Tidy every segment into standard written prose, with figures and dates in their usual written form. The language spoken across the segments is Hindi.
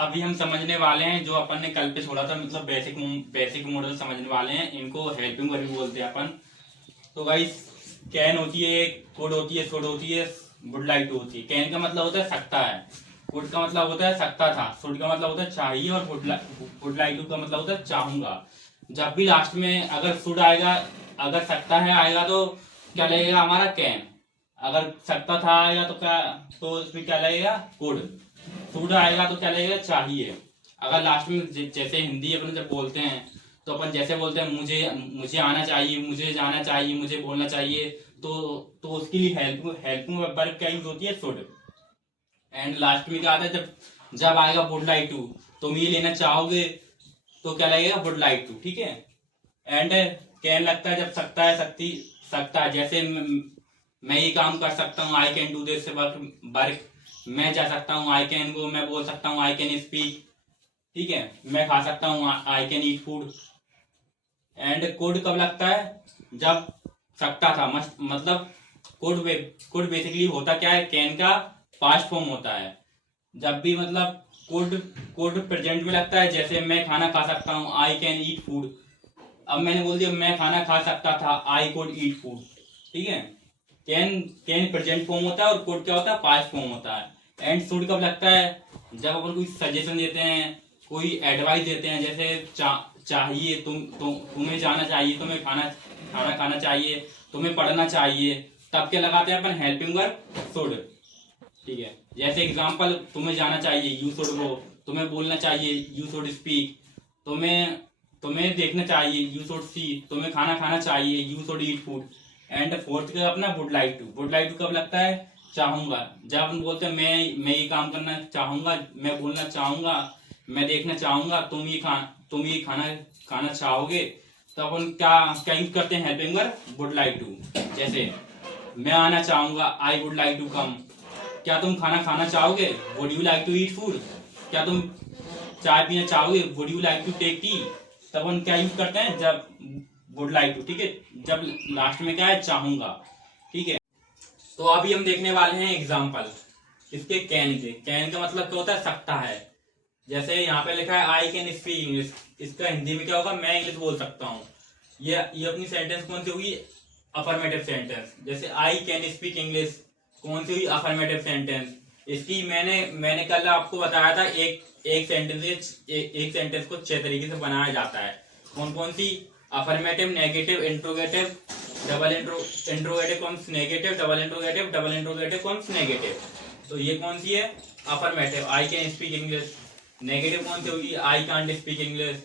अभी हम समझने वाले हैं जो अपन ने कल पे छोड़ा था, मतलब बेसिक मॉडल समझने वाले हैं। इनको हेल्पिंग वर्ब भी बोलते हैं अपन। तो गाइस, कैन होती है, कुड होती है, शुड होती है, वुड लाइक टू होती है। कैन का मतलब होता है सकता है, कुड का मतलब होता है सकता था, शुड का मतलब होता है चाहिए, और वुड लाइक टू का मतलब होता है चाहूंगा। जब भी लास्ट में अगर शुड आएगा, अगर सकता है आएगा तो क्या लगेगा हमारा कैन। अगर सकता था आएगा तो क्या, तो उसमें क्या लगेगा कुड। शुड आएगा तो क्या लगेगा चाहिए। अगर लास्ट में जैसे हिंदी अपन जब बोलते हैं तो अपन जैसे बोलते हैं मुझे मुझे आना चाहिए, मुझे जाना चाहिए, मुझे बोलना चाहिए। तो उसके लिए हेल्पिंग वर्ब क्या यूज होती है, शुड। एंड लास्ट में क्या आता है, जब जब आएगा वुड लाइक टू, तुम ये लेना चाहोगे तो क्या लगेगा वुड लाइक टू, ठीक है। एंड कैन लगता है जब सकता है, सकता है। जैसे मैं ये काम कर सकता हूँ, I can do this work. मैं जा सकता हूँ, आई कैन गो। मैं बोल सकता हूँ, आई कैन स्पीक, ठीक है। मैं खा सकता हूँ, I can eat food. And could कब लगता है, जब सकता था, मतलब कुड कुड बेसिकली होता क्या है, कैन का पास्ट फॉर्म होता है। जब भी मतलब कुड कुड प्रेजेंट में लगता है, जैसे मैं खाना खा सकता हूँ, आई कैन ईट फूड। अब मैंने बोल दिया मैं खाना खा सकता था, आई कुड ईट फूड, ठीक है। कैन कैन प्रेजेंट फॉर्म होता है और कुड क्या होता है, पास्ट फॉर्म होता है। एंड शुड कब लगता है, जब अपन कोई सजेशन देते हैं, कोई एडवाइस देते हैं, जैसे चाहिए, तुम्हें जाना चाहिए, तुम्हें खाना खाना खाना चाहिए, तुम्हें पढ़ना चाहिए। तब क्या लगाते हैं अपन, हेल्पिंग वर्ब शुड, ठीक है। जैसे एग्जांपल, तुम्हें जाना चाहिए, यू शुड गो। तुम्हें बोलना चाहिए, यू शुड स्पीक। तुम्हें तुम्हें देखना चाहिए, यू शुड सी। तुम्हें खाना खाना चाहिए, you should eat food. And fourth का अपना would like to. Would like to कब लगता है, चाहूंगा। जब हम बोलते हैं मैं ये काम करना चाहूंगा, मैं बोलना चाहूंगा, मैं देखना चाहूंगा, तुम ये खाना खाना चाहोगे, तो अपन क्या क्या यूज करते हैं, helping verb would like to. जैसे मैं आना चाहूंगा, I would like to come. क्या तुम खाना खाना चाहोगे, would you like to eat food. क्या तुम चाय पीना चाहोगे, would you like to take tea. तब हम क्या यूज करते हैं, जब वुड लाइक टू, ठीक है। जब लास्ट में क्या है, चाहूंगा, ठीक है। तो अभी हम देखने वाले हैं एग्जाम्पल इसके कैन के। कैन का मतलब क्या होता है, सकता है। जैसे यहाँ पे लिखा है आई कैन स्पीक इंग्लिश। इसका हिंदी में क्या होगा, मैं इंग्लिश बोल सकता हूँ। ये अपनी सेंटेंस कौन सी होगी, अफर्मेटिव सेंटेंस। जैसे आई कैन स्पीक इंग्लिश, कौन सी हुई, अफर्मेटिव सेंटेंस। इसकी मैंने मैंने कल आपको बताया था, एक सेंटेंस को 6 तरीके से बनाया जाता है। कौन कौन सी, affirmative, negative, interrogative, interrogative comes negative, double interrogative comes negative. तो ये कौन सी है, affirmative, I can speak English. Negative कौन सी होगी, आई कांट स्पीक इंग्लिश।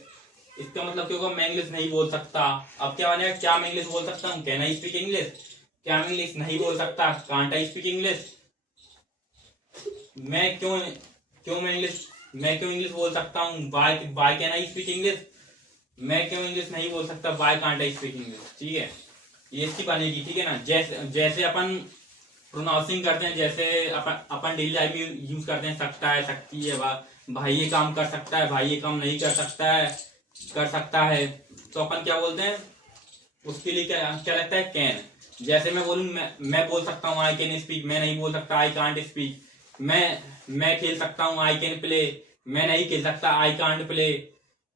इसका मतलब क्या होगा, मैं इंग्लिश नहीं बोल सकता। अब क्या बनेगा, क्या मैं इंग्लिश बोल सकता हूँ, कैन आई स्पीक इंग्लिश। क्या मैं इंग्लिश नहीं बोल सकता, कांट आई स्पीक इंग्लिश। मैं क्यों मैं क्यों इंग्लिश बोल सकता हूँ, why can I speak English. मैं क्यों इंग्लिश नहीं बोल सकता, why can't I speak English, ठीक है। ये इसकी बनेगी, ठीक है ना। जैसे जैसे अपन प्रोनाउंसिंग करते हैं, जैसे अपन डेली लाइफ में यूज करते हैं, सकता है, सकती है, भाई ये काम कर सकता है, भाई ये काम नहीं कर सकता है, कर सकता है। तो अपन क्या बोलते हैं, उसके लिए क्या क्या लगता है, कैन। जैसे मैं बोलूँ, मैं बोल सकता हूँ, आई कैन स्पीक। मैं नहीं बोल सकता, आई कांट स्पीक। मैं खेल सकता हूँ, आई कैन प्ले। मैं नहीं खेल सकता, आई कांट प्ले।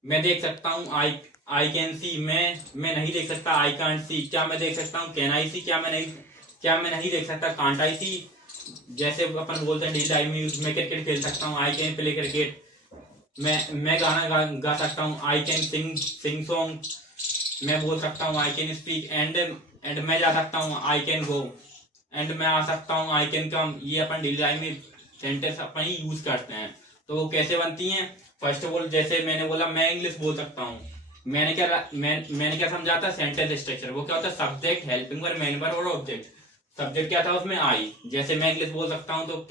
मैं देख सकता हूँ, आई कैन सी। मैं नहीं देख सकता, आई कांट सी। क्या मैं देख सकता हूँ, कैन आई सी। क्या मैं नहीं देख सकता, कांट आई सी। जैसे अपन बोलते हैं डेली लाइफ में यूज, मैं क्रिकेट खेल सकता हूँ, आई कैन प्ले क्रिकेट। मैं गाना गा सकता हूँ, आई कैन सिंग सॉन्ग। मैं बोल सकता हूँ, आई कैन स्पीक। एंड मैं जा सकता हूँ, आई कैन गो। एंड मैं आ सकता हूँ, आई कैन कम। ये अपन डेली लाइफ में सेंटेंस अपन ही यूज करते हैं। तो वो कैसे बनती हैं, फर्स्ट ऑफ ऑल, जैसे मैंने बोला मैं इंग्लिश बोल सकता हूँ। मैंने क्या समझा था, सेंटेंस स्ट्रक्चर। वो क्या होता है, subject, helping verb, main verb और ऑब्जेक्ट। सब्जेक्ट क्या था उसमें, आई। जैसे मैं इंग्लिश बोल सकता हूँ तो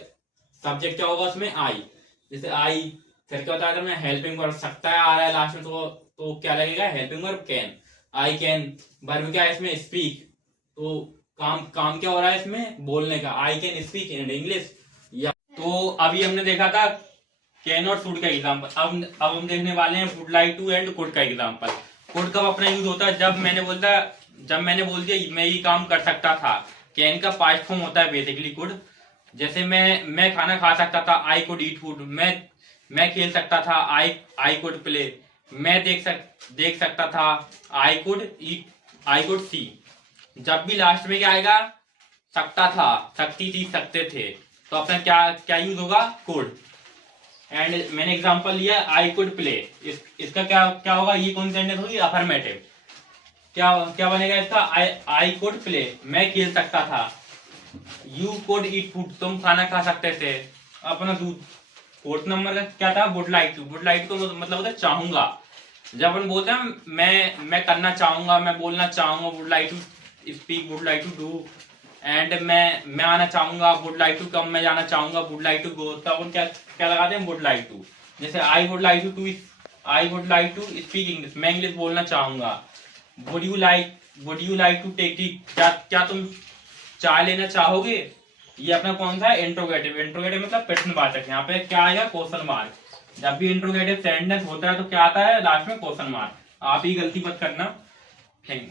सब्जेक्ट क्या होगा उसमें, आई। जैसे आई, फिर क्या होता है, मैं हेल्पिंग वर्ब, सकता है आ रहा है लास्ट में, तो क्या लगेगा, helping verb can. I can, verb क्या है इसमें, स्पीक। तो काम काम क्या हो रहा है इसमें, बोलने का, आई कैन स्पीक इन इंग्लिश। या तो अभी हमने देखा था कैन और शुड का एग्जांपल। अब हम देखने वाले हैं would like to and could का एग्जांपल। कुड कब अपना यूज होता है, जब मैंने बोल दिया मैं ये काम कर सकता था। कैन का पास्ट फॉर्म होता है बेसिकली कुड। जैसे मैं खाना खा सकता था, आई कुड ईट फूड। मैं खेल सकता था, आई कुड प्ले। मैं देख सकता था, I could eat, I could see. जब भी लास्ट में क्या आएगा, सकता था, सकती थी, सकते थे, तो अपना क्या क्या यूज होगा, कुड। एंड मैंने एग्जांपल लिया आई कुड प्ले, इसका क्या क्या होगा, ये कौन सी सेंटेंस होगी, अफर्मेटिव। क्या क्या बनेगा इसका, आई कुड प्ले, मैं खेल सकता था। यू कुड ईट फूड, तुम खाना खा सकते थे। अपना दूध। फोर्थ नंबर का क्या था, would like to. Would like to मतलब होता है चाहूंगा। जब अपन बोलते हैं मैं करना चाहूंगा, मैं बोलना चाहूंगा, would like to speak, would like to do. And मैं आना चाहूंगा, वुड लाइक टू कम, मैं जाना चाहूंगा, वुड लाइक टू गो। तो अपन क्या क्या लगाते हैं, वुड लाइक टू। जैसे I would like to speak English, मैं इंग्लिश बोलना चाहूंगा। Would you like to take tea, क्या क्या तुम चाय लेना चाहोगे। ये अपना कौन सा है, इंट्रोगेटिव। इंट्रोगेटिव मतलब प्रश्नवाचक। यहाँ पे क्या आएगा, क्वेश्चन मार्क। जब भी इंट्रोगेटिव सेंटेंस होता है तो क्या आता है लास्ट में, क्वेश्चन मार्क। आप ही गलती मत करना। Thank you.